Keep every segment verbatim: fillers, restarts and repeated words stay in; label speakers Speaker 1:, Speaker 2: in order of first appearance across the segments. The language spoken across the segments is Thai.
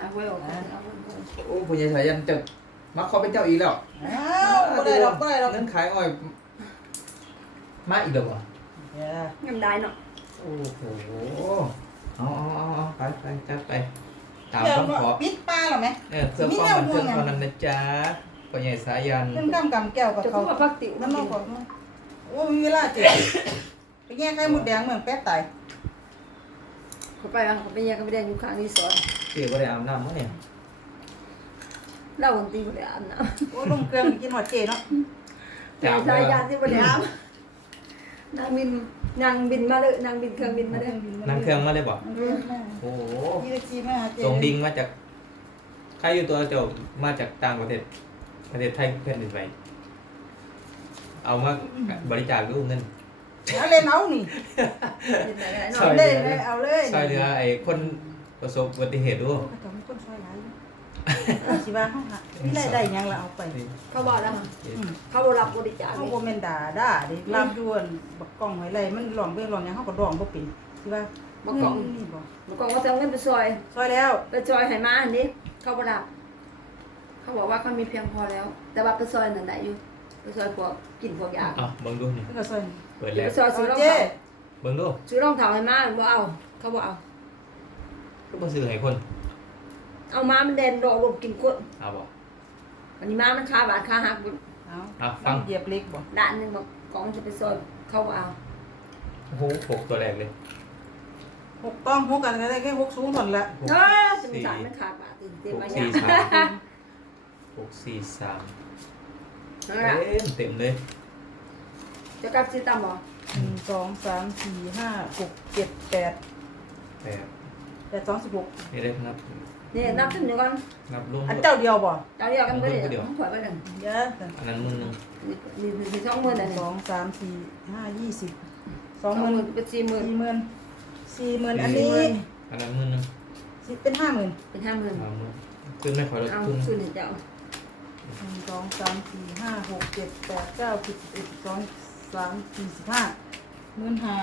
Speaker 1: หาไว้ออกนะ
Speaker 2: โอ้ปุญญาสายันจะมาขอเป็นเจ้าอีกแล้ว
Speaker 3: อ้าวบ่ได้หรอกบ่ได้หรอก
Speaker 2: เงินขายอ้อยมาอีกแล้วบ่
Speaker 3: เดี๋ยว
Speaker 1: เงินได้เนาะ
Speaker 2: โอ้โหเอาเอาเอาเอาไปไปจัดไปตาม
Speaker 3: เดี๋ยว
Speaker 2: คำขอ
Speaker 3: ปิดปลาเหรอไหม
Speaker 2: เออเพื่อความบันเทิงเท่านั้นนะจ๊ะปุญญาสายัน
Speaker 3: เรื่องกำกำแก้วกับ
Speaker 1: จะ
Speaker 3: เขา
Speaker 1: พูดว่าพักติ๋ว
Speaker 3: น้ำนอกของโอ้มีเวลาเจ็บไปแย่ไข่หมดแดงเหมือนแป๊ะตาย
Speaker 1: เขาไปอ่ะเขาไปแยกกันไปแดงอยู่ข้างนี้สอน
Speaker 2: เกี่ยวกับอะไรอาบน้ำมั้งเนี่ย
Speaker 1: เล่าวันตีบ่ได้อ่านนะ
Speaker 3: โอ้ลงเครื่องกินหอดเจเนาะ
Speaker 1: แต่สายยานที่บ่ได้อ่านนางบินนางบินมาเลยนางบินเครื่องบินมาเลย
Speaker 2: นั่งเครื่องมาเลยบ่
Speaker 3: นั่งเครื่องมา
Speaker 2: โอ้โห
Speaker 3: ยี่สิบสี่มาหาเจ
Speaker 2: ส่งดิ่งมาจากใครอยู่ตัวเจ้ามาจากต่างประเทศประเทศไทยแผ่นดินไหวเอามาบริจาคด้วยเงิน
Speaker 3: เอาเล่นเอานี่
Speaker 1: บินไหนได้
Speaker 2: ใช่
Speaker 1: เนาะ
Speaker 3: เล่นเลยเอาเลย
Speaker 2: ช่วยเหลือไอ้คนประสบอุบัติเหตุด้วย
Speaker 3: ก็ต้องมีคนช่วยหลายสิว่าเฮาหามีรายได้หยังล่ะเอาไป
Speaker 1: เขาบอกแล้ว
Speaker 3: อืม
Speaker 1: เขาบ่รับบริจาค
Speaker 3: เฮา
Speaker 1: นี่
Speaker 3: บ่แม่นด่าด่าดิลามยวนบักกล้องไว้ไรมันร้องเพลงร้องหยังเฮาก็ร้องบ่เป็นสิว่า
Speaker 1: บอกกล่อง
Speaker 3: นี่บ่
Speaker 1: บอกกล่องว่าจะเอาเงินไปซอย
Speaker 3: ซอยแล้ว
Speaker 1: ไปซอยให้มาอันนี้เขาบ่รับเขาบอกว่าเขามีเพียงพอแล้ว แต่ว่าไปซอยนั่นได้อยู่ไปซอยพวกกินพวกยา
Speaker 2: อ่ะเบิ่งดูนี่
Speaker 3: เพิ่นก็ซอย
Speaker 2: เปิด
Speaker 1: ไป
Speaker 2: แล้ว
Speaker 1: ซอยซื้อรอง
Speaker 3: เจ้
Speaker 1: เท้า
Speaker 2: เบิ่งดู
Speaker 1: ซื้อรองเท้าให้มาบ่เอาเขาบ่เอา
Speaker 2: ก็บ่ซื้อให้คน
Speaker 1: เอามามันแดนโดดลมกินกด
Speaker 2: เอาบ่
Speaker 1: วันนี้มามันคาบาดคาหัก
Speaker 3: เอา
Speaker 2: อ่ะฟัง
Speaker 3: เหยียบเล็กบ่
Speaker 1: ด้านหนึงบอกกองจะไปซอยเขาบ่เอา
Speaker 2: โอ้โหหกตัวแรกเลย
Speaker 3: หกต้องหกกันก็ได้แค่หกสูงเท่านั้นแหละ
Speaker 2: หก
Speaker 1: เออสงสารมันขาดบาดตื่นเต้น
Speaker 2: หก
Speaker 1: มา
Speaker 2: สี่
Speaker 1: อย่าง
Speaker 2: สามหกสี่สาม
Speaker 1: นั่นแหละ
Speaker 2: เต็มเต็มเลย
Speaker 1: จะกลับซื้อตามบ่
Speaker 3: หนึ่งสองสามสี่ห้าหกเจ็ดแปด
Speaker 2: แปด
Speaker 3: แปดสองสิบหก
Speaker 2: นี่ได้นับ
Speaker 1: นี่นับถึงเดี๋ยวก่อน
Speaker 2: นับรวม
Speaker 3: อันเจ้าเดียวบ่
Speaker 1: เจ้าเดียวกันไปเลยต้องถอยไปหนึ่ง
Speaker 3: เยอะ
Speaker 2: อันนั้นมือหนึง
Speaker 1: นี่นี่นี่สองหมื่น
Speaker 3: ห
Speaker 1: อั
Speaker 3: นึ่
Speaker 1: น
Speaker 3: ง
Speaker 1: นี้
Speaker 3: สองสามสี่ห้ายี่สิบส
Speaker 1: ส
Speaker 3: อ
Speaker 1: อง ง
Speaker 3: ห
Speaker 1: ห
Speaker 3: มื่
Speaker 1: มื่
Speaker 3: น
Speaker 1: นเป็นสี่หมื่น
Speaker 3: สี่หมื่นสี่หมื่นอันนี้
Speaker 2: อันนั้นมือหนึง
Speaker 3: สิเป็นห้าหมื่น
Speaker 1: เป็นห้าหมื่น
Speaker 2: เอามือขึ้นไม่ขอลด
Speaker 1: เอา
Speaker 2: ขึ้น
Speaker 1: คืนเจ้า
Speaker 3: หนึ่งสองสามสี่ห้าหกเจ็ดแปดเก้าสิบเอ็ดสิบสองสามสี่สิบห้าหมื่นห้า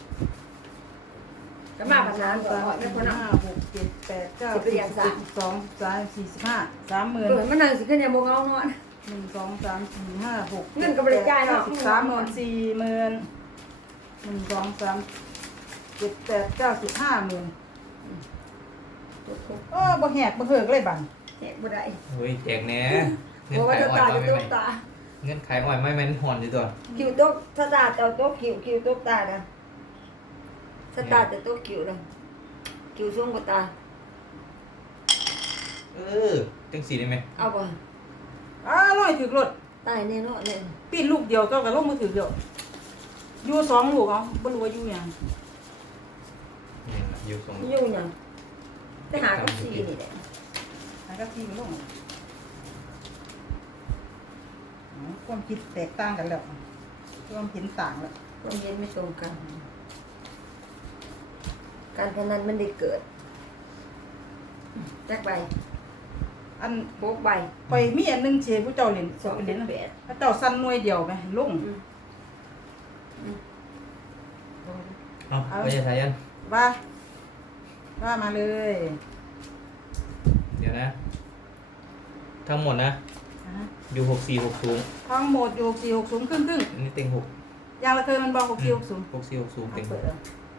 Speaker 1: ก็มาประสานก่อน
Speaker 3: สาม
Speaker 1: ไม่
Speaker 3: สี่
Speaker 1: คนเอา
Speaker 3: ห้าหกเจ็ดแปดเก้าสิบสิบเอ็ดสิบสองสามสี่สิบห้าสามหมื่น
Speaker 1: เกิดมันนั่งสิขึ้นยังโมงเอาเนาะ
Speaker 3: หนึ่งสองสามสี่ห้าหก
Speaker 1: เงินก็บริจาคเนาะ
Speaker 3: สิบสามหมื่นสี่หมื่นหนึ่งสองสามเจ็ดแปดเก้าสิบห้าหมื่นโอ้บ่แหกบ่เหิกเลยบัง
Speaker 1: แหกบ่ได้
Speaker 2: เฮ้ยแจกแหน่เงิ
Speaker 1: เพ
Speaker 2: น
Speaker 1: ราะว่า
Speaker 2: ขาย
Speaker 1: จะ
Speaker 2: อ่อย
Speaker 1: ตาย
Speaker 2: มา
Speaker 1: จะ
Speaker 2: ไม่
Speaker 1: ต
Speaker 2: ไหม
Speaker 1: กตา
Speaker 2: เงินขายอ่อยไม่แม่นหอนอยู่ตัว
Speaker 1: คิวตกสตาร์เจ้าตกคิวคิวตกตานะสตาร์จะตกคิวเลยคิวสูงกว่าตา
Speaker 2: เออจังสีได้ไหม
Speaker 1: เอาบ่
Speaker 3: อ้าร้อยถือรถ
Speaker 1: ตายแน่เนาะเนี่ย
Speaker 3: ปีนลูกเดียวเจ้าก็ลงมือถือเดียวอยู่สองลูกเอาบ่รู้ว่าอยู่หยัง
Speaker 2: นี่นะอยู่สอง
Speaker 1: ยุ่งยังไปหากับซีนี่แหละ
Speaker 3: หากับที่มันลงอ๋อความคิดแตกต่างกันแล้วความเห็นต่างแล้ว
Speaker 1: ความเย็นไม่ตรงกัน การพนันมันได้เกิดจักใบ
Speaker 3: อัน
Speaker 1: โบกใบ
Speaker 3: ไปมีอันหนึงเชฟผู้เจ้าเล่น
Speaker 1: สอง
Speaker 3: เป็น
Speaker 1: เป็
Speaker 3: เล่
Speaker 1: น
Speaker 3: น
Speaker 1: แปด
Speaker 3: พระเจ้าสั้นหน่วยเดียวไหมลง
Speaker 1: อืมอืม
Speaker 2: เอาไปยังไงยัน
Speaker 3: ว่าว่ามาเลย
Speaker 2: เดี๋ยวนะ ทั้งหมดนะ
Speaker 3: อ่าฮะ
Speaker 2: อยู่หกสี่หกสูง
Speaker 3: ทั้งหมดอยู่สี่หกสูงครึ่งครึ่ง
Speaker 2: อันนี้เต็งหก
Speaker 3: ๆอย่างละเคยมันบอกหกสี่หกสูง
Speaker 2: หกสี่หกสูงเต็งห
Speaker 3: เปิ
Speaker 2: ก
Speaker 3: ดเอา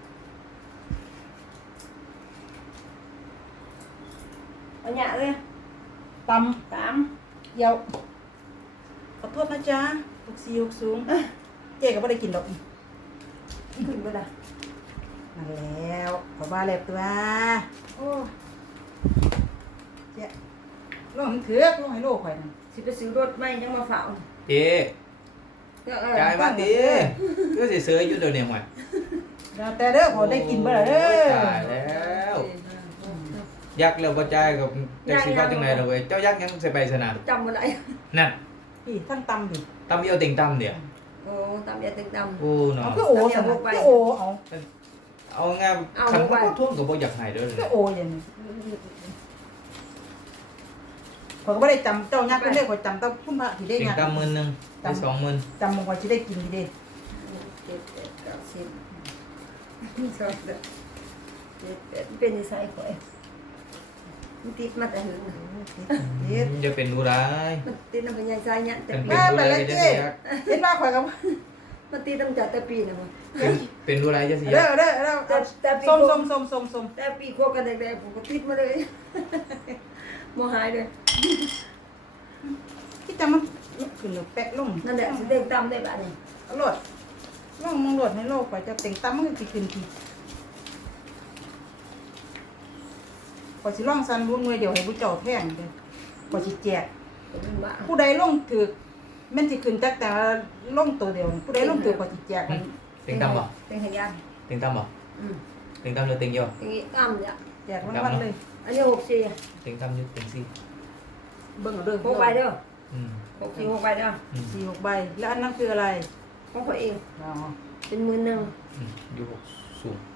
Speaker 1: เอาหยาเลย
Speaker 3: ต
Speaker 1: สาม
Speaker 3: ำเยาวขอโทษนะจ๊ะหกสี่หกสูงเจ๊ก็ไม่ได้กินดอก
Speaker 1: ขึ้นไปละ
Speaker 3: มาแล้วขอว่าแล้วตัวโอ้เจ๊ลงมันเถือกลงให้โลกข่อยนั่น
Speaker 1: สิไปซื้อรถไม่ยังมาเฝ้า
Speaker 2: เจ๊
Speaker 1: เดี๋ยวเออ
Speaker 2: จ่ายมาตีก็สิเสืออยู่เดี๋ยวนี้หมด
Speaker 3: เดี๋ยวแต่เด้อขอได้กินเบ่ล่ะเด้อ
Speaker 2: ตายแล้วยักษ์แล้วบ่จ่ายกับจักสิว่าจังได๋ล่ะเว้ยเจ้ายักษ์ยังใส่ใบสนาม
Speaker 1: จำบ่ได้
Speaker 2: นั่น
Speaker 3: พี่ทั้งตำพี่
Speaker 2: ตำเอียวเต็งตำเดี๋ยว
Speaker 1: โอ้ตามยาตึงตำ
Speaker 2: โอ้เนาะ
Speaker 3: เอาคือโอสมคือโอเอา
Speaker 2: เอางาม
Speaker 1: เอา
Speaker 2: คัน
Speaker 1: ไป
Speaker 2: บ่ท่วงก็บ่อยากให้เด้อ
Speaker 3: คือโออย่างนี้ข่อยก็ไม่ได้จำเจ้ายักษ์เด้อข่อยจำเจ้าพุ่มพระที่ได้
Speaker 2: เต็ง
Speaker 3: ยักษ์
Speaker 2: ตำหมื่นหนึงได้สองหมื่น
Speaker 3: จำมงข่อยที่ได้กินที่ได้
Speaker 1: เจ็ดแปดเก้าสิบสองเจ็ดแปดเป็นนิสัยข่อยมันติดมาแต่หึง
Speaker 3: เฮ็ด
Speaker 2: จะเป็นรู้ร้าย
Speaker 1: มันติดน้ำพญายใจเนี่ยแต่
Speaker 2: เป็น
Speaker 1: ปี
Speaker 2: เป็นรู้ร้ายจะเสีย
Speaker 3: เห็นว่าข่อยกับ
Speaker 1: มันติดตั้งแต่แต่ปีนะมัน
Speaker 2: เป็นเป็นรู้ร้ายจะเสีย
Speaker 3: เด้อเด้อเด้อ
Speaker 1: แต่แต่ปี
Speaker 3: ส้ม
Speaker 1: โค
Speaker 3: ส้มส้มส้มส้ม
Speaker 1: แต่ปีโคกันแดงๆผมก็ติดมาเลย โมหายเลย
Speaker 3: ที่จะมันขึ้นหรือแปะลง
Speaker 1: นั่นแหละสิเด้งตามได้บ้านี่
Speaker 3: อรวดลองมองรวดในโลกข่อยจะเต็งตั้มมันสิขึ้นทีข่อยสิลองซันรุ่นหน่วยเดียวให้ผู้เจ้าแท่งเด้อข่อยสิแจก
Speaker 1: เป็นว่า
Speaker 3: ผู้ใดลงถือแม่นสิขึ้นจักแต่ลงตัวเดียวผู้ใดลงถือข่อยสิแจกมัน
Speaker 2: เต็งตั้มบ่
Speaker 1: เป็นขยัน
Speaker 2: เต็งตั้มบ่
Speaker 1: อืม
Speaker 2: เต็งตั้มหรือเต็งเดียว
Speaker 1: อย่างงี้ตามเนี่ย
Speaker 3: แจกรางวัลเลย
Speaker 1: อันนี้หกสี่
Speaker 2: เต็งตั้มอยึดเต็งสี่
Speaker 3: เบิ่งเอาเด้อ
Speaker 1: หกใบเด้อ
Speaker 2: อืม
Speaker 1: หกสี่หกใบเด้อ
Speaker 2: อืม
Speaker 3: สี่หกใบแล้วอันนั้นคืออะไร
Speaker 1: ของเขาเอง
Speaker 3: อ๋อ
Speaker 1: เป็นหมื่นหนึ่ง
Speaker 2: อืมอยู่หกสูง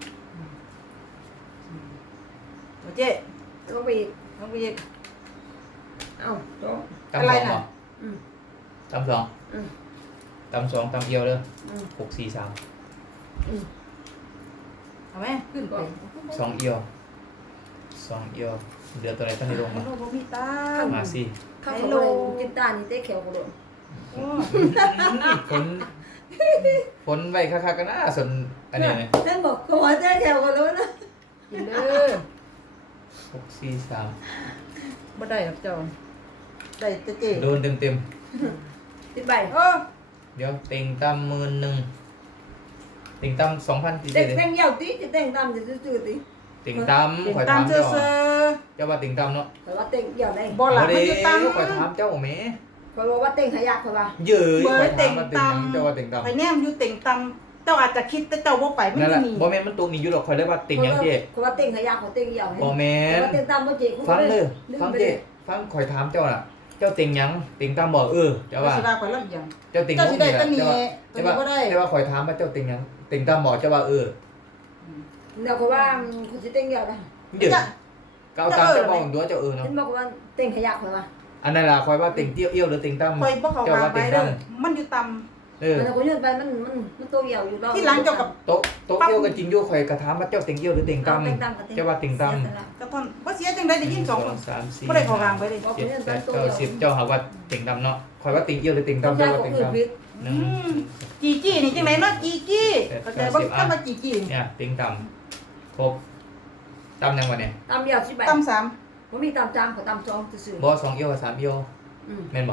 Speaker 3: โอเจ๊
Speaker 1: แล้วก็ไปอีก
Speaker 3: เอาไปอีก
Speaker 1: เอ้าโต๊ะ
Speaker 2: ตั้ม
Speaker 3: อะไร
Speaker 2: สอง
Speaker 3: น่ะ
Speaker 2: บ่
Speaker 1: อืม
Speaker 2: ตั้มสอง
Speaker 1: อืม
Speaker 2: ตั้มสองตั้มเอียวเด้อ
Speaker 1: อืม
Speaker 2: หกสี่สาม
Speaker 1: อืม
Speaker 3: เอาไหมขึ้นไป
Speaker 2: สองเอียวสองเอียวเหลือตัวไหนตั้งในลง
Speaker 3: ฮั
Speaker 2: มา
Speaker 3: ลโหลบ่มีตา
Speaker 2: มาสิ
Speaker 1: เข้าเขาเลยกินตานี่เต้เขียวกระโดด
Speaker 3: โอ้
Speaker 2: ฝนฝนไว้คักๆกันนะส่วนอันนี้เนี่ย
Speaker 1: เต้นบอกเขาว่าเต้เขียวกระโดดนะ
Speaker 3: กินเด้อ
Speaker 2: หกสี่สาม
Speaker 3: บ่ได้หรอกเจ้าได้แต่เจ๊
Speaker 2: โดนเต็มเต็ม
Speaker 1: ติดใบ
Speaker 3: เออ
Speaker 2: ๆเดี๋ยวเต็งตั้มหมื่นหนึ่งเต็งตั้มสองพันสี่
Speaker 1: เต้
Speaker 2: เจ็ด
Speaker 1: เต้งยาวตีจะเต้งตามจะซื่อๆตี
Speaker 2: เต็งตั้ม
Speaker 3: เป็น
Speaker 2: ข่อย
Speaker 3: ตา
Speaker 2: ถาม ม
Speaker 3: เสื้อ
Speaker 2: เจ้า
Speaker 3: เสื้อ
Speaker 2: เจ้าว่าเต็งตั้มเนาะ
Speaker 1: เขาว่าเต้งยาวได้
Speaker 3: บ่ล่ะ
Speaker 2: บ่
Speaker 3: มัน
Speaker 2: ได้
Speaker 3: อยู่ตาม
Speaker 2: ข่อยถามเจ้าแหม่
Speaker 1: เขาบอกว่าเต้งขยักเขาว่า
Speaker 2: เย้ย
Speaker 3: เบอ
Speaker 2: ข่อย
Speaker 3: ร์
Speaker 2: ถา
Speaker 3: เต็
Speaker 2: ม
Speaker 3: ง
Speaker 2: ว่าเต็ง
Speaker 3: ตา
Speaker 2: หยังเจ้าว่าเต็งตั้ม
Speaker 3: ไปแนมอยู่เต็งตามเจ้าอาจจะคิดแต่เจ้าบ่ไปมัน
Speaker 2: นั่นแห
Speaker 3: ไม่
Speaker 2: ละ
Speaker 3: มี
Speaker 2: บ่แม่นมันตรงนี้อยู่ดอกข่อยเลยว่าเต็งหยังเจ้
Speaker 1: เขาว่าเต้งขยักเขาเต้งยาว
Speaker 2: บ่แม่น
Speaker 1: เขาว่าเต้งตามบ่เจ๊
Speaker 2: ฟังเด้อฟังเจ้ฟังข่อยถามเจ้าน่ะ เจ้าเต็งหยังเต็งตั้มบ่เออเจ้าว่า
Speaker 3: สิว่าข่อยลำอย่าง
Speaker 2: เจ้าเต็ง
Speaker 3: เจ้าสิได้
Speaker 2: ห
Speaker 3: ตะ
Speaker 2: นี่
Speaker 3: นี
Speaker 2: แหละ
Speaker 3: ตะ
Speaker 2: เจ้า
Speaker 3: นี
Speaker 2: ว่า
Speaker 3: บ่ได้
Speaker 2: เจ้าว่าข่อยถามว่าเจ้าเต็งหยังเต็งตั้มบ่เจ้าว่าเออ
Speaker 1: เดี๋ยวเขาว่าเขาจะเต้งยาวได้
Speaker 2: เดี๋ยวก็เอาตามเจ้าบอกตัวเจ้าเออเนาะ
Speaker 1: เห็นบอกว่าเต้งขยักเขาว่า
Speaker 2: อันนั้นล่ะข่อยว่าเต็งเตี้ยวเอี้ยวหรือเต็งตั้ม
Speaker 3: ข่อยบ่เข้า
Speaker 2: เจ้า
Speaker 3: ทาง
Speaker 2: ว่า
Speaker 3: ไป
Speaker 2: เต็ง
Speaker 3: เด้
Speaker 2: ตั้
Speaker 3: อ
Speaker 2: ม
Speaker 3: มันอยู่ต่ำ
Speaker 2: เออ
Speaker 1: แต่คนยืนไปมันมันมันโตเหี่ยวอยู่ดอก
Speaker 3: ที่หลังเจ้ากับ
Speaker 2: โต๊ะโต๊ะเอี้ยวกันจริงอยู่ข่อยก็ถามว่าเจ้าเต็งเอี้ยวหรือเต็งตั้ม
Speaker 1: เต้งตามกับเต้ง
Speaker 2: เจ้าว่าเต็งตั้ม
Speaker 3: กระท่อนบ่เสียจังได๋ได้ยินสองคน
Speaker 2: สามสี่
Speaker 3: บ่ได้เข้าทางไปเลย
Speaker 2: เจ็ดแปดเก้าสิบเจ้าหาว่าเต็งตั้มเนาะข่อยว่าเต็งเอี้ยวหรือเต็งตั้ม
Speaker 1: เจ้า
Speaker 2: เจ้าว่า
Speaker 1: ก็
Speaker 2: เต็ง
Speaker 1: คือ
Speaker 2: ตั้ม
Speaker 1: พิษ
Speaker 2: หนึ่ง
Speaker 3: จีจี้นี่จังได๋เนาะจีจี้เข้าใจบ่คำว่าจีจี้
Speaker 2: เนี่ยเต็งตั้มครบตั้มยังวะเนี่ย
Speaker 1: ตามยาวสิใบ
Speaker 3: ต่ำสาม
Speaker 1: ผมมีตามจามเขาตามจองซื่อบ
Speaker 2: อสองเอี้ยวกับสามเอี้ยว
Speaker 1: ๆอืม
Speaker 2: แม่นบ่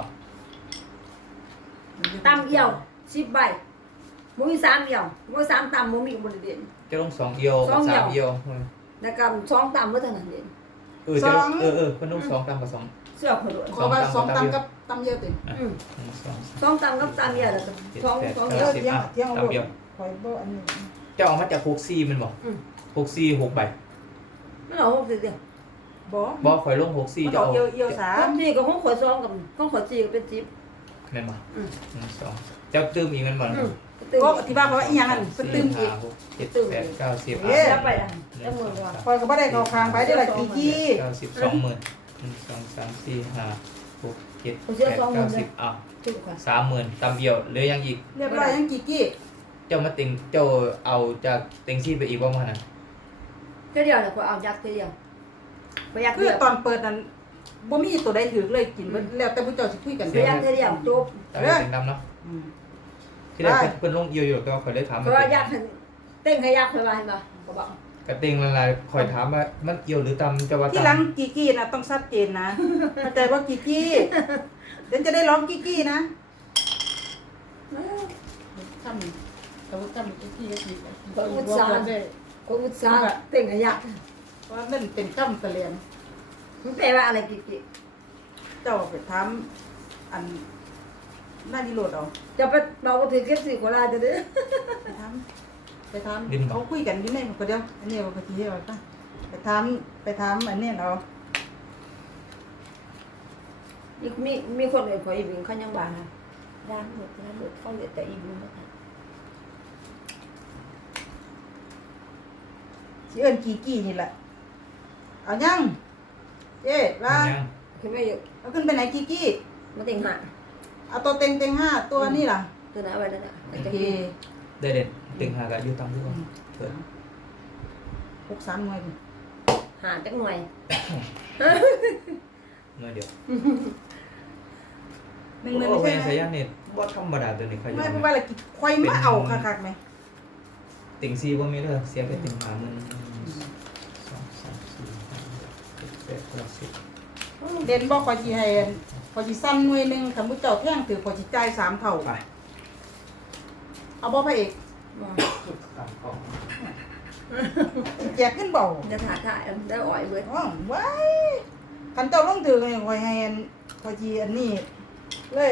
Speaker 1: ตามเหี่ยวสิบใบผมมีสามเหี่ยวผมมีสามตามผมมีบริเวณ
Speaker 2: เจะลงสองเอี้ยวกับสามเอี้ยว
Speaker 1: แล้วก็สองตามเมื่อเท่านั้นเอง
Speaker 2: เออเจะลงเออเออเพิ่นลงสองตั้มกับสอง
Speaker 1: เสื้อขนด
Speaker 3: ขอว่าสองต่ำกับต่ำเยอะติ
Speaker 1: อืม
Speaker 2: หนึ่งสอง
Speaker 1: สองตามกับตามเหี่ยวแล้วก็สองสอง
Speaker 3: เอ
Speaker 1: เหี่ยว
Speaker 3: อเที่ยงเที่ยงเอาบ่ข่อยบ่อันนี้
Speaker 2: เจ้าเอามาจากหกซี่แมันบ่
Speaker 1: อืม
Speaker 2: หกซี่หกใบ
Speaker 1: ไม่เอาหกสิบเดียว
Speaker 3: บ่
Speaker 2: บ่ข่อยลงหกซี่
Speaker 3: มัน
Speaker 2: เจ้า
Speaker 3: ออก
Speaker 2: เอา
Speaker 3: เอียวเอียวสา
Speaker 1: ห
Speaker 3: ม
Speaker 1: กสี่กับห้องขวดซองกับห้องขวดสี่ก็เป็นสิบ
Speaker 2: แม่นบ่
Speaker 1: อืม
Speaker 2: หนึ่งสองเจ้าตื้มอีกแม่นบ่
Speaker 1: อืมตื่น
Speaker 3: ก็ที่ว่าเพราะว่าอีหยังอันเพิ่นตื่มอีก
Speaker 2: ห้าหกเจ็ดแปดเก้าสิบ
Speaker 3: เอ๊ะ
Speaker 1: แล้วไปอ่ะแล้วมือว่า
Speaker 3: ข่อยก็บ่ได้เข้าข้างไปเด้อล่ะจีจี้
Speaker 2: เก้าสิบสองหมื่นหนึ่งสองสามสี่ห้าหกเจ็ดแปดเก้าสิบอ่ะ
Speaker 1: ถูกค่ะ
Speaker 2: สามหมื่นตำเดียวเหลือยังอีก
Speaker 3: เรียบร้อยยังจีจี้
Speaker 2: เจ้ามาติงเจ้าเอาจากติงซี่ไปอีกบ่มาน่ะ
Speaker 1: แค่เดียวเนี่ยขวดเอายักษ์แค่เดียวประหยัด
Speaker 3: คื
Speaker 1: เดี
Speaker 3: อ
Speaker 1: ยว
Speaker 3: ตอนเปิดนั้นบ่มีตัวใดถือเลยกินแล้วแต่ผู้เจ้าสิคุยกัน
Speaker 1: ประหยัดแค่เดียวจบ
Speaker 2: ตำติงดำเนาะ
Speaker 3: อืม
Speaker 2: ที่แรกเพิ่นลงเอียวอยู่ก็ข่อยเลยถาม
Speaker 1: เพราะว่ายักษ์เต้งให้ยักษ์เคยมาเห็นป่ะก็บอก
Speaker 2: กระติงละลายข่อยถามว่ามันเอียวหรือตำเจ้าว่า
Speaker 3: ที่
Speaker 2: ตำ
Speaker 3: หลังจีจี้น่ะต้องชัดเจนนะเข้าใจว่าจีจี้เดี๋ยวจะได้ร้องจีจี้นะทำแต่ว่าทำจีจี้ก็จี
Speaker 1: ก็อุตส่าห์ก็อุตส่าห์เต้งให้ยักษ์
Speaker 3: ว่าเล่นเป็นกำตะเลียน
Speaker 1: มันแปลว่าอะไรกิ๊ก
Speaker 3: เจ้าไปทำอันหน้าดีโหลดเอา
Speaker 1: จะไปบอกว่าถือเก็บสี่คนละจะได้
Speaker 3: ไปทำไปทำเขาคุยกันอยู่ในมันก็เดียวอันนี้ก็ทีเดียวกันไปทำไปทำอันนี้เอา
Speaker 1: มีมีมีคนอื่นขออีบิงเขายังบาร้านหมดร้านหมดเขาเหลือแต่อีบิงมา
Speaker 3: สิเอิ้นกี่กี่นี่แหละเอายังเจ๊ว่า
Speaker 2: ยัง
Speaker 1: คือไม่เยอะ
Speaker 3: เอาขึ้นไปไหนกี่กี่
Speaker 1: มาเต็งหา
Speaker 3: เอาตัวเต็งเต็งห้าตัวนี่ล่ะ
Speaker 1: ตัวไหนไว้แล้วเนี่ย
Speaker 3: โอ
Speaker 1: จะ
Speaker 3: เค
Speaker 1: กิน
Speaker 2: ได้เด่นติงหากับอยู่ตำด้วยกันเปิด
Speaker 3: หกสามหน่วย
Speaker 1: หาจักหน่วย
Speaker 2: เดียว
Speaker 3: หนึ่งหมื่น
Speaker 2: โอ้
Speaker 3: ไม่
Speaker 2: แม่
Speaker 3: ใช่
Speaker 2: สา
Speaker 3: ไหม
Speaker 2: ยันเนี่ยว่าธรรมดาตัวนี้เขา
Speaker 3: ไม่
Speaker 2: ยัง
Speaker 3: เพราะว่าอะไรกินควายมาเอาคักๆไหม
Speaker 2: ติ่งซีว่ามีเด้อเสียไปติ่งหามันสองสามสี่ห้าหกเจ็ดแปดเก้าสิบ
Speaker 3: เด่นบอกขอจีให้ขอจีซ้ำหน่วยหนึ่งคำมุ้เจ้าแท่งถือขอจีจ่ายสามเท่า
Speaker 2: ไป
Speaker 3: เอาบ่พระเอก
Speaker 1: ว่า
Speaker 2: ตามกล้อง
Speaker 3: แจกขึ้นเบา
Speaker 1: จะถ่ายถ่ายได้อ่อยเบิด
Speaker 3: ว่างไว้คันเจ้าลงถือไงขอให้อันขอจีอันนี้เลย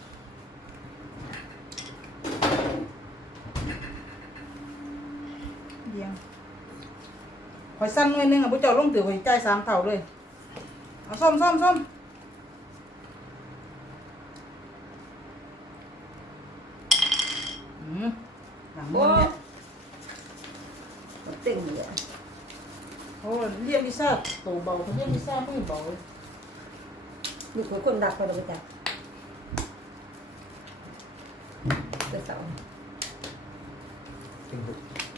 Speaker 3: เดียวขอซ้ำหน่วยหนึ่งคำมุ้เจ้าลงถือขอจีจ่ายสามเท่าเลยเอาส้มส้มส้มอืมหลังมันเนี่ย
Speaker 1: ติ่งเลย
Speaker 3: โอ้เรียนพิซซ่าตัวเบาเขาเรียนพิซซ่าไม่เบา
Speaker 1: มีคนคนดักเขาเราไปจับเดี๋ยวเสาร์
Speaker 2: ติ่งหก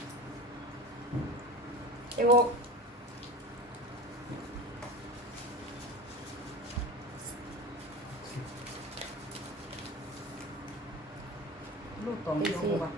Speaker 1: เอโวก
Speaker 3: ลูกตองเดียวป่ะ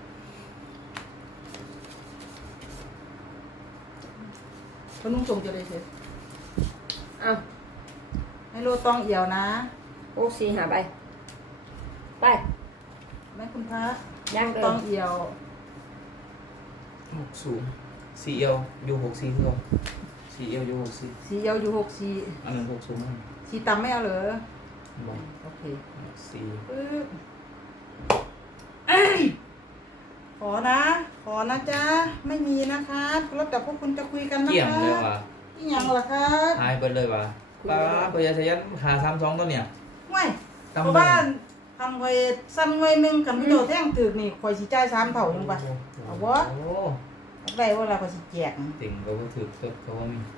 Speaker 3: พนุ่งจงจะเลยเสร็จ
Speaker 1: เอา
Speaker 3: ให้ลูกตองเอี่ยวนะ
Speaker 1: โอ้สี่หาไปไป
Speaker 3: แม่คุณพระ
Speaker 1: ย่างเดิ
Speaker 3: ตอน งเอี่ยว
Speaker 2: หกสูงสี่เอวอยู่หกสี่เท่าสี่เอวอยู่หกสี่
Speaker 3: สีเอี่ยวอยู่หกสี
Speaker 2: อันนั้นหกสูงมั้ง
Speaker 3: สีต่ำไม่เอาเหรอ
Speaker 2: บอก
Speaker 3: โอเค
Speaker 2: สี่
Speaker 3: ปึ๊บขอนะ ขอนะจ๊ะไม่มีนะคะแล้วแต่พวกคุณจะคุยกันนะ
Speaker 2: เกี่ยง
Speaker 3: คะ
Speaker 2: เลยว่ะ
Speaker 3: ที่ยังล่ะคะ
Speaker 2: หายไปเลยว่ะป้าปยาชยันหาสามสองตัวเนี่ย
Speaker 3: ไม่
Speaker 2: ตำ
Speaker 3: เพราะ
Speaker 2: เลย
Speaker 3: ว่าทำไว้สั้นไว้หนึ่งกันไม่โดนแท่งตึกนี่คอยสีจ่ายสามเท่ายังปะ เอาวะ
Speaker 2: โอ้
Speaker 3: ได้ว่าเราคอยสีแจก
Speaker 2: ติ่งเขาก็ถือตัวเขาว่ามี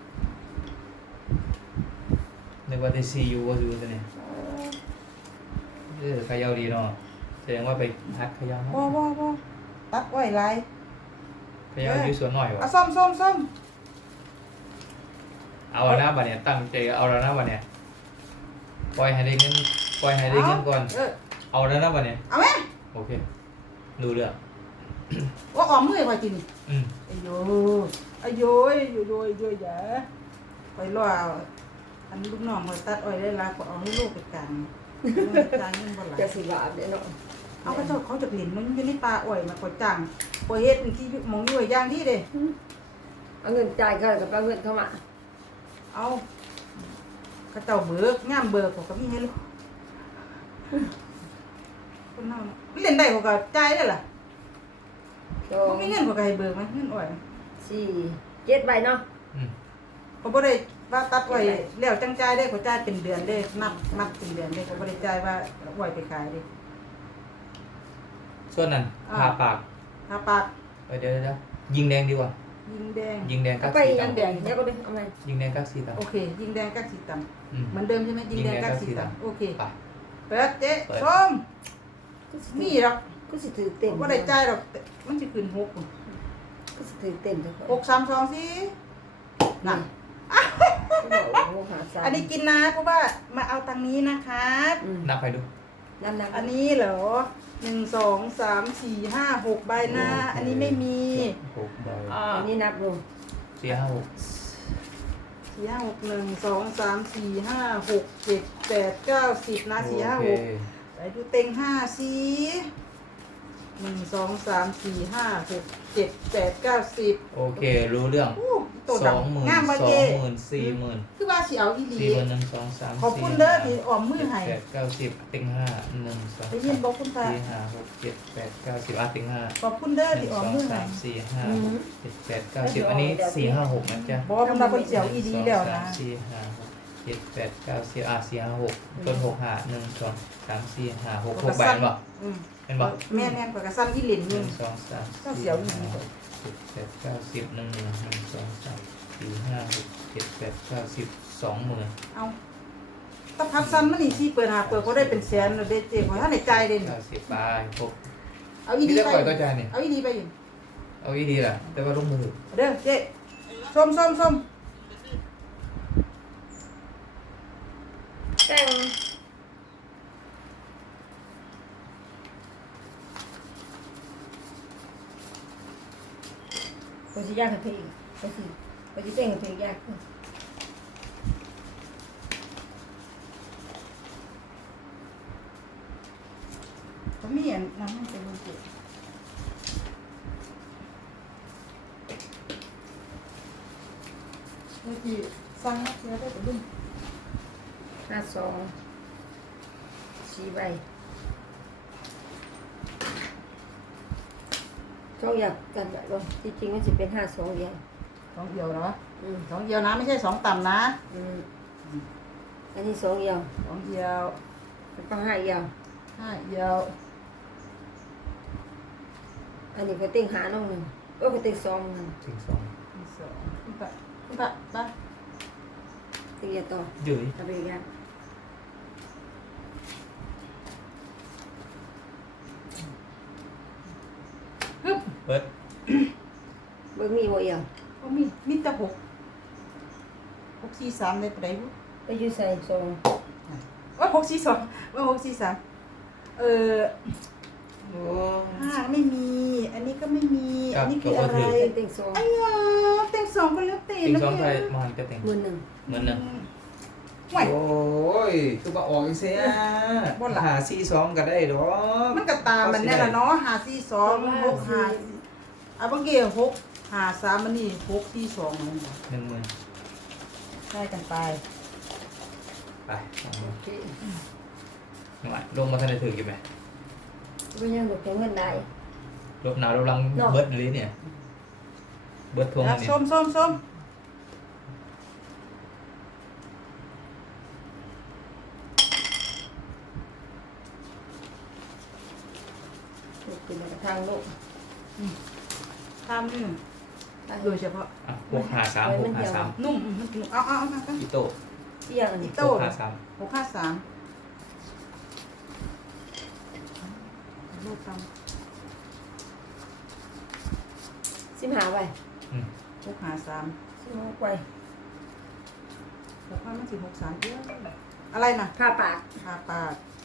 Speaker 2: นึกว่าจะซียูว่าดูตัวเนี่ยเออขยาวดีเนาะแสดงว่าไปพักขยาว
Speaker 3: ว้าวว้าวว้าวตัดไว้ไร
Speaker 2: ขยาวอยู่สวนหน่อย
Speaker 3: เอา
Speaker 2: วะ
Speaker 3: ส้มส้มส้ม
Speaker 2: เอาแล้วนะบัดเนี่ยตั้งใจเอาแล้วนะบัดเนี่ยปล่อยให้ได้เงินปล่อยให้ได้เงินก่อน
Speaker 3: เออ
Speaker 2: เอาแล้วนะบัดเนี่ย
Speaker 3: เอาไหม
Speaker 2: โอเคดูเรื่อง
Speaker 3: ว่าออมมือคอยกิน
Speaker 2: อืม
Speaker 3: อายุอายุอยู่โดยโดยอย่าไปรอเอาอันลูกน้องคอยตัดอ้อยได้ละก็เอาให้ลูกไปกันจางเงินบ่หลาย
Speaker 1: จะสิบาทเดี๋ยวเนาะ
Speaker 3: เอาเขาเจ้าเขาจะเห็นมันอยู่ในตาอ้อยมาคอยจังคอยเฮ็ดที่มองอยู่อย่างที่เด้
Speaker 1: เอาเงินจ่ายเขากับเอาเงินเข้ามา
Speaker 3: เอาเขาเจ้าเบิกงามเบิกเขาก็มีให้ลูกคนเฮาเล่นได้เขาก็จ่ายได้ล่ะ
Speaker 1: สอ
Speaker 3: เขา
Speaker 1: ง
Speaker 3: มีเงินเขาก็ให้เบิกไหมเงินอ้อย
Speaker 1: สี่เจ็ดใบเนาะ
Speaker 2: อืม
Speaker 3: เขาบ่ได้ว่าตัดไว้แล้วจังจ่ายได้เขาจ่ายเป็นเดือนได้นับนับเป็นเดือนได้เขาบ่ได้จ่ายว่าไว้ไปขายเด้
Speaker 2: ส่วนนั้น
Speaker 3: อ่า
Speaker 2: ผ่าปาก
Speaker 3: ถ้าปาก
Speaker 2: เอ้ยเดี๋ยวเดี๋ยวเดี๋ยวยิงแดงดีกว่า
Speaker 3: ยิงแดง
Speaker 2: ยิงแดงกั
Speaker 1: เอา
Speaker 2: ก
Speaker 1: ไป
Speaker 2: สี
Speaker 1: ยั
Speaker 2: ตาง
Speaker 1: แดงเดี๋ยวก็ไปเอาไป
Speaker 2: ยิงแดงกักสีตา
Speaker 3: โอเค ยิงแดงกักสีต
Speaker 2: อืม
Speaker 3: ำเหมือนเดิมใช่ไหมยิงแดง
Speaker 2: ยิงแดง
Speaker 3: กัก
Speaker 2: กักสี
Speaker 3: สี
Speaker 2: ดำ
Speaker 3: ตำโอเค
Speaker 2: ไป
Speaker 3: เปิดเจ๊
Speaker 2: เปิด
Speaker 3: ส้ม
Speaker 1: ก็สิ
Speaker 3: มีหรอก
Speaker 1: ก็สิถือเต็ม
Speaker 3: ว่าได้จ่ายหรอกมันจะขึ้นหก
Speaker 1: ก็สิถือเต็มทุกคน
Speaker 3: หกสามสองสี่นั่น
Speaker 1: โอ้หาสาม
Speaker 3: อันนี้กินนะเพราะว่ามาเอาตังนี้นะครับ
Speaker 1: อืม
Speaker 2: นับไปดู
Speaker 1: นั่นนะ
Speaker 3: อันนี้เหรอหนึ่งสองสามสี่ห้าหกใบนะ อันนี้ไม่มี
Speaker 2: หกใบ
Speaker 3: อ่า
Speaker 1: อันนี้นับดู
Speaker 2: สี่ห้าหก
Speaker 3: สี่ห้าหกหนึ่งสองสามสี่ห้าหกเจ็ดแปดเก้าสิบนะสี่ห้า
Speaker 2: โอ
Speaker 3: ห
Speaker 2: เค
Speaker 3: กไปดูเต็งห้าสิหนึ่งสองสามสี่ห้าหกเจ็ดแปดเก้าสิบ
Speaker 2: โอเครู้เรื่อง
Speaker 3: อู้ตัว
Speaker 2: สองหมื่น
Speaker 3: ดำงาม
Speaker 2: ส
Speaker 3: มา
Speaker 2: อง
Speaker 3: เจ
Speaker 2: หมื่นสี่หมื่น
Speaker 3: คือว่าสิเอาอีหลี
Speaker 2: สี่หมื่นหนึ่งสองสาม
Speaker 3: ขอบคุณ
Speaker 2: สี่
Speaker 3: เด้อ
Speaker 2: ห้า
Speaker 3: ที่ออมมือให้
Speaker 2: แปดเก้าสิบติงห้าหนึ่งสอง
Speaker 3: ได้ยินบอกคุณตา
Speaker 2: สี่ห้าหกเจ็ดแปดเก้าสิบอ่ะติงห้า
Speaker 3: ขอบคุณเด้อ
Speaker 2: หนึ่
Speaker 3: ที่
Speaker 2: ง
Speaker 3: อ
Speaker 2: ส
Speaker 3: อ
Speaker 2: อ
Speaker 3: ม
Speaker 2: ง
Speaker 3: มือให้
Speaker 2: สามสี่ห้าหกเจ็ดแปดเก้าสิบอันนี้สี่ห้าหกนะจ๊ะ
Speaker 3: บอกว่ามันมาเป็นเสียวอีดีแล้วนะ
Speaker 2: สามสี่ห้าหกเจ็ดแปดเก้าสิบอ่ะสี่ห้าหกต้นหกห้าหนึ่งสองสามสี่ห้าหกหกใบเป็นบ่
Speaker 3: อืม
Speaker 2: เป็นบ่
Speaker 3: แม่แม่นกว่ากระซ้ำอีหลิน
Speaker 2: ห
Speaker 3: นึ
Speaker 2: นึ่
Speaker 3: ง
Speaker 2: งสองสาม
Speaker 3: เจ้าเสี
Speaker 2: สี่
Speaker 3: ยว
Speaker 2: ห้า
Speaker 3: อีหลี
Speaker 2: หกเจ็ดแปดเก้าสิบหนึ่งหนึ่งหนึ่งสองสามสี่ห้าหกเจ็ดแปดเก้าสิบสองหมื่น
Speaker 3: เอาตะพัดซ้ำมันนี่สิเปิดหาเปิดก็ได้เป็นแสนแล้วเด้เจ๊ขอให้ในใจเด่น
Speaker 2: เก้าสิบไปครบ
Speaker 3: เอาอี
Speaker 2: นี่
Speaker 3: ดี
Speaker 2: จะ
Speaker 3: ไป
Speaker 2: ปล่อยก็ใจเนี่ย
Speaker 3: เอาอีดีไปอยู่
Speaker 2: เอาอีดีล่ะแต่ว่าลงมือ
Speaker 3: เด้อเจ๊ส้มส้มส้ม
Speaker 1: ก็สิยากกับเพลงก็สิก็สิเต้นกับเพลงยากขึ้น
Speaker 3: ก็มีอันน้ำมันเป็นมันเจ็บเมื่อกี้สั่งมาเสียได้แต่ดุ้ม
Speaker 1: ห้าสองสี่ใบช่องอยากกันแบบว่าจริงๆมันจะเป็นห้าสองเดียว
Speaker 3: สองเดียวเหรอ
Speaker 1: อืม
Speaker 3: สองเดียวนะไม่ใช่สองต่ำนะ
Speaker 1: อืมอันนี้สองเดียว
Speaker 3: สองเดียว
Speaker 1: แล้วก็ห้าเดียว
Speaker 3: ห้าเดียว
Speaker 1: อันนี้ก็เต็งหาน้องหนึ่งเออก็เต็งสองหนึ่ง
Speaker 2: ถึงสอง
Speaker 3: ที่สองคุณตาคุณตาตา
Speaker 1: เต็งเดียวต่อ
Speaker 2: ยืย
Speaker 1: ทำไปอีกอย่าง
Speaker 3: ฮึบ
Speaker 2: เปิด
Speaker 1: เบิ่งมีบ่เอียว
Speaker 3: ก็มีมีแต่หกหกสี่สามได้ไปไหนบุ
Speaker 1: ไปอยู่ใส่สอง
Speaker 3: ว่าหกสี่สองว่าหกสี่สามเออ
Speaker 2: โอ้
Speaker 3: ห้าไม่มี อันนี้ก็ไม่มี อันนี้คืออะไร
Speaker 1: เต็งเต็งสอง
Speaker 3: ไอ้ยาเต็งสองก็แล้วเตะ
Speaker 2: ติง
Speaker 3: แล้ว
Speaker 2: สองไทย
Speaker 3: เนี่ย
Speaker 2: มาหันก็ติง
Speaker 1: หมื่นหนึ่ง
Speaker 2: เหมือนน่ะ
Speaker 3: ห่วย
Speaker 2: โอ้ยคือมาออกอีเสีย
Speaker 3: บ่ล่ะ
Speaker 2: หาสี่สองก็ได้ดอก
Speaker 3: มันก็ตามมันแน่ละเนาะหาสี่สองหกหาอ่ะเมื่อกี้หกหาสามมันนี่หกสี่สองมันบ่
Speaker 2: หนึ่งหมื่น
Speaker 3: ใช่กันไป
Speaker 2: ไปสองหมื่น
Speaker 1: โอเค
Speaker 2: หน่อยลงมาทันได้ถือกี่ไหม
Speaker 1: ไม่ยังหลบแค่เงินได้
Speaker 2: ลบหนาวลบลัง
Speaker 1: เนาะ
Speaker 2: เบิร์ดเลยเนี่ย เบิร์ดทง
Speaker 3: แล้ว
Speaker 2: เนี่ย
Speaker 3: ส้มส้มส้ม
Speaker 1: หลบเป็นอะไรทางโลก
Speaker 3: ข้ามนี่
Speaker 1: ไป
Speaker 3: โดยเฉพาะ
Speaker 2: อ่ะหกหาสามหกหาสาม
Speaker 3: นุ่มอืมมันเอาเอาเอามากัน
Speaker 2: อีโต้
Speaker 1: เอี่ยงอันนี้
Speaker 3: โต้
Speaker 2: หกหาสาม
Speaker 3: หกห้าสามลูกต
Speaker 1: สิบห้าใบ
Speaker 2: อืม
Speaker 3: ำหกห้าสาม
Speaker 1: สิบหกใบ
Speaker 3: แล้วข้ามันสิหกสามเยอะอะไรนะ
Speaker 1: ผ้าปาก
Speaker 3: พาปาก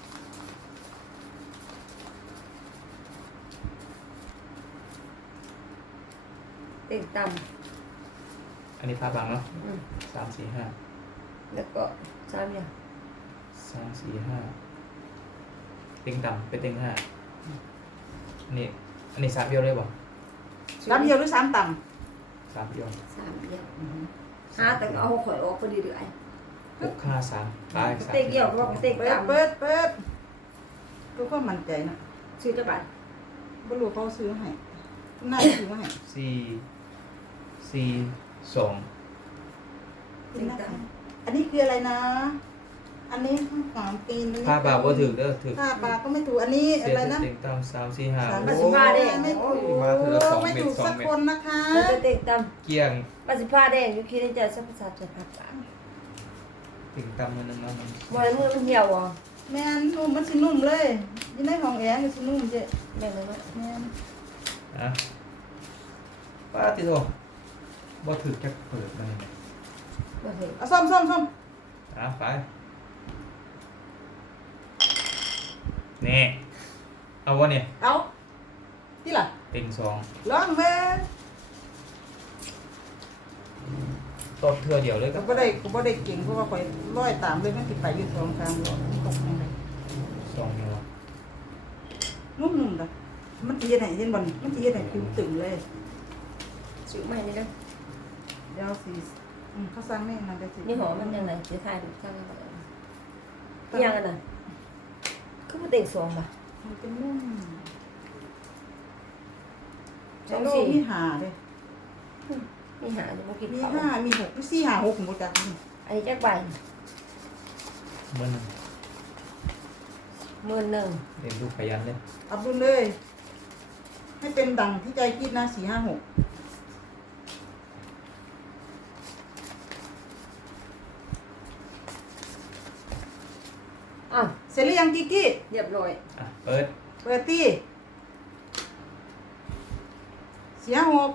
Speaker 1: เต็งต่
Speaker 2: อันนี้ภาพบังเนาะ
Speaker 1: ำอืม
Speaker 2: สามสี่ห้า
Speaker 1: แล้วก็สามอย่าง
Speaker 2: สามสี่ห้าเต็งต่ำไปเต็งห้าอันนี้อันนี้สามเดียวเลยบ่
Speaker 3: สามเดียวหรือสามต่
Speaker 2: สามเดียว
Speaker 1: สามอย่าง
Speaker 3: ำ
Speaker 1: หาแต่ก็เอาข่อยออกพอดีเรื่อย
Speaker 2: หกห้าสามตายสาม
Speaker 1: เต็งเดี่ยวก็ว่าเต็ง
Speaker 3: เปิด
Speaker 1: ต่ำ
Speaker 3: เปิดเปิดทุกคนมั่นใจนะ
Speaker 1: ชื่อจะบัตร
Speaker 3: บรรลุเขาซื้อให้น่าซื้อให้
Speaker 2: สี่สี่สอง
Speaker 1: เต็งต่
Speaker 3: อันนี้คืออะไรนะ อันนี้ข้างสามปีนี้
Speaker 2: ภาพบาบ่ถือเด้อถือ
Speaker 3: ผ้าปากก็ไม่ถูกอันนี้อะไรนะ
Speaker 2: เต็งต่ำสามสี่ห้า
Speaker 3: สาม
Speaker 2: โอ้
Speaker 3: สิบห้าแดง
Speaker 2: ย
Speaker 3: ไม่ถูก
Speaker 2: มาเถอะสอง
Speaker 3: ไม่
Speaker 2: เม็ด
Speaker 3: ถูก
Speaker 2: สอ
Speaker 3: สั
Speaker 2: ง
Speaker 3: ก
Speaker 2: เม็ด
Speaker 3: คนนะคะ
Speaker 1: ำแล้วจะเต็งต่
Speaker 2: เกี่ยง
Speaker 1: ำปฏิภาแดงอยู่คิดในใจสัมภาษาจะพักปาก
Speaker 2: เต็งต่ำมันนึงเนาะมัน
Speaker 1: บอลมือมันเหี่ยวอ่ะ
Speaker 3: แม่นนุ่มมันสินุ่มเลยอยังในห้องแอร์มันสินุ่มเจ๊
Speaker 1: แม่งเลยเนาะ
Speaker 3: แม่น
Speaker 2: อ่ะป้าติโตบ่ถือจะเปิดมันยังไง
Speaker 1: บ่เห็น
Speaker 3: เอาส้มส้มส้ม
Speaker 2: อ่ะไปนี่เอาวะเนี่ย
Speaker 3: เอาที่ล่ะ
Speaker 2: เต็งสอง
Speaker 3: ลองแม่น
Speaker 2: ตบเทือเดียวเลย
Speaker 3: ก็
Speaker 2: ก็
Speaker 3: บ่ได้ก็บ่ได้เก่งเพราะว่าข่อยร้อยตามเลยมันสิไปอยู่สองทางหรอกมันตกยังไง
Speaker 2: สองเดียว
Speaker 3: นุ่มๆดอกมันสิเฮ็ดให้เห็นบ่นี่มันสิเฮ็ดให้ผิวตึงเลย
Speaker 1: ชื่อใหม่นี่นะ
Speaker 3: เดี๋ยวสิอืมเขาสั่งแม่นั่นได้สิ
Speaker 1: นี่หอมมันยังไงจะทายดูข้างกันยังกันน่ะคือมาเต็งสองป่ะ
Speaker 3: มันเป็นนุ่ม
Speaker 1: ส
Speaker 3: ใช้
Speaker 1: อง
Speaker 3: โล
Speaker 1: สี่
Speaker 3: มีหาเด้
Speaker 1: มีหาจะมากิน
Speaker 3: มี
Speaker 1: เขา
Speaker 3: ห้ามีหกมีสี่หาหกผมบ่จักนี่
Speaker 1: อันนี้จักใบ
Speaker 2: เมื่อนึง
Speaker 1: หมื่นหนึ่ง
Speaker 2: เรียนดูขยันเลย
Speaker 3: เอาบุญเลย ให้เป็นดังที่ใจคิดนะสี่ห้าหก
Speaker 1: อ้าว
Speaker 3: เสร็จหรือยังกิ๊กกี้
Speaker 1: เรียบร้อย
Speaker 2: อ่ะเปิด
Speaker 3: เปิดตี้เสียหก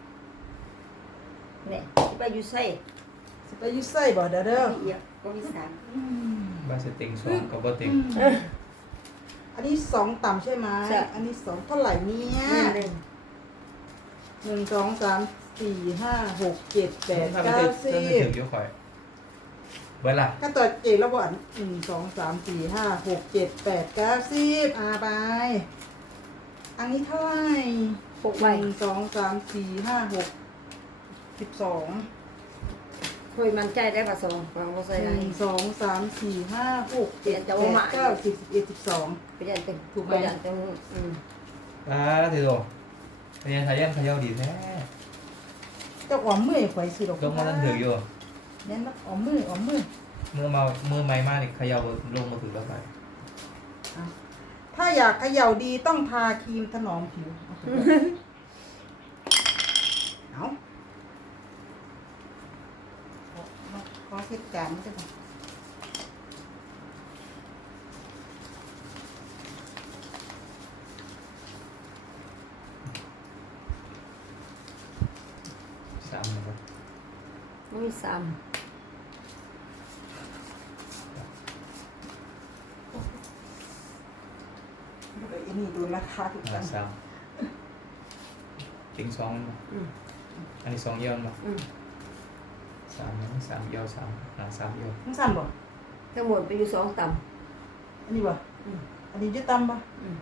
Speaker 1: เนี่ยที่ไปอยู่ไส้
Speaker 3: สิไปอยุ่ใส่บ่เด้อเด้อ
Speaker 1: มีเอียก็มีสาม
Speaker 3: อืม
Speaker 2: บาสเต็งสองกับบ่เต็ง
Speaker 1: เออ
Speaker 3: อันนี้สองต่ำใช่ไหม
Speaker 1: ใช่
Speaker 3: อันนี้สองเท่าไหร่เนี่ย
Speaker 1: หมื่นหนึ่ง
Speaker 3: หนึ่งสองสามสี่ห้าหกเจ็ดแปด
Speaker 2: ถ้า
Speaker 3: เก้า
Speaker 2: มัน
Speaker 3: สิ
Speaker 2: ถึง
Speaker 3: บ
Speaker 2: ถึงเยอะข่อยเบิดล่ะ
Speaker 3: ก็ตัวเจ็ดแล้วบ่อนหนึ่งสองสามสี่ห้าหกเจ็ดแปดเก้าสิบอ่าไปอันนี้เท่าไหร่
Speaker 1: หกใบ
Speaker 3: หนึ่งสองสามสี่ห้าหกสิบสอง
Speaker 1: คุยมันใจได้ป่ะสองฟังว่าใส่
Speaker 3: ห
Speaker 1: ได้
Speaker 3: นึ่งสองสามสี่ห้าหกเจ็ด
Speaker 1: เดี๋
Speaker 3: แป
Speaker 1: ยวจะ
Speaker 3: ด
Speaker 1: มา
Speaker 3: เก้าสิบสิบเอ็ดสิบสอง
Speaker 1: ไปยันเต็ม
Speaker 3: ถูกไหม
Speaker 1: ไปยันเต็มอืม
Speaker 2: อ่าแล้วทีโดเรียนทายันขย่าดีแท้
Speaker 3: เจ้าอ๋อมมือข่อยสิดอก
Speaker 2: ลงมาทันถึงอยู่
Speaker 3: เนี่ยนะอ๋อมมืออ๋อมมือ
Speaker 2: เมื่อมาเมื่อไม้มาเนี่ยขย่าลงมาถึงแล้วไป
Speaker 3: อ่ะถ้าอยากเขย่าดีต้องทาครีมถนอมผิวเอาเอาขอเทศการนี่จ้ะค่ะ
Speaker 2: สามนะครับ
Speaker 1: ไม่มีสาม
Speaker 3: เดี๋ยวอันนี้ดูราคาถูก
Speaker 2: อ่า
Speaker 3: กัน
Speaker 2: สามติงสองมันบ่
Speaker 1: อืม
Speaker 2: อันนี้สองเยี่ยมบ่
Speaker 1: อืม
Speaker 2: สามนะสามเยี่ยวสามหาสามเยี่ยว
Speaker 3: ทั้งสั้นบ่
Speaker 1: ทั้งหมดไปอยู่สองต่
Speaker 3: อันนี้บ่
Speaker 1: ำอืม
Speaker 3: อันนี้จะต่ำบ่
Speaker 1: อืม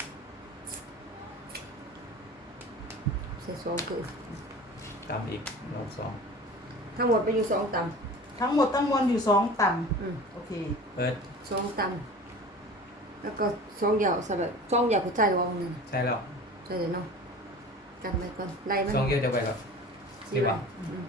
Speaker 1: ใส่สองคือ
Speaker 2: ตามอีกรอบสอง
Speaker 1: ทั้งหมดไปอยู่สองต่
Speaker 3: ทั้งหมดทั้งมวลอยู่สองต่
Speaker 1: ำอืม
Speaker 3: ำโอเค
Speaker 2: เปิด
Speaker 1: สองต่ำแล้วก็สองเหยาวสำหรับสองเหยาวผู้ชายระวังหนึ่ง
Speaker 2: ใช่แล้ว
Speaker 1: ใช่เลยเนาะกันไปก่อนไล่มัน
Speaker 2: สองเยี่ยวจะไปกับสิบว่ะ
Speaker 1: อืม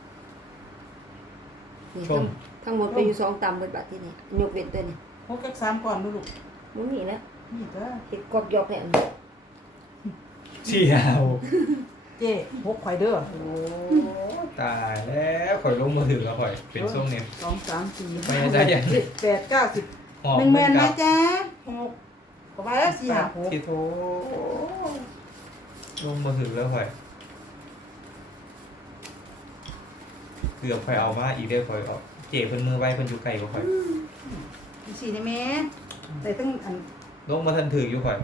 Speaker 1: นี่
Speaker 2: ชม
Speaker 1: ทั้งทั้งหมดไปอยู่สองต่ำเบิดบาทที่นี่ยกเว้นตัวนี้
Speaker 3: พกแก๊กสามก่อนดูลูก
Speaker 1: มึงนี่นะ
Speaker 3: นี่เด้อ
Speaker 1: เห็ดกดยอกแผ่น
Speaker 2: เชี่ยว
Speaker 3: เจ๊พกข่อยเด้อ
Speaker 1: โอ้
Speaker 2: ตายแล้วข่อยลงมาถึงแล้วข่อยเป็นส้มเนี่ย
Speaker 3: สองสามสี่
Speaker 2: ไม่
Speaker 3: ห้า
Speaker 2: ได้ยัง
Speaker 3: เจ็ดแปดเก้าสิบ
Speaker 2: หอบ
Speaker 3: หนึ่งหมื่นไหม
Speaker 2: กับ
Speaker 3: จ๊ะหกขอไปแล้วสี่ห้าหก
Speaker 2: ที่โทลงมาถึงแล้วข่อยเกือบข่อยเอามาอีกเด้อข่อยเอาเจ็บเพิ่นมือไว้เพิ่นอยู่ไกลกว่าข่อย
Speaker 3: สี่ในแม่แต่ตั้งอัน
Speaker 2: ลงมาทันถึงอยู่ข่อย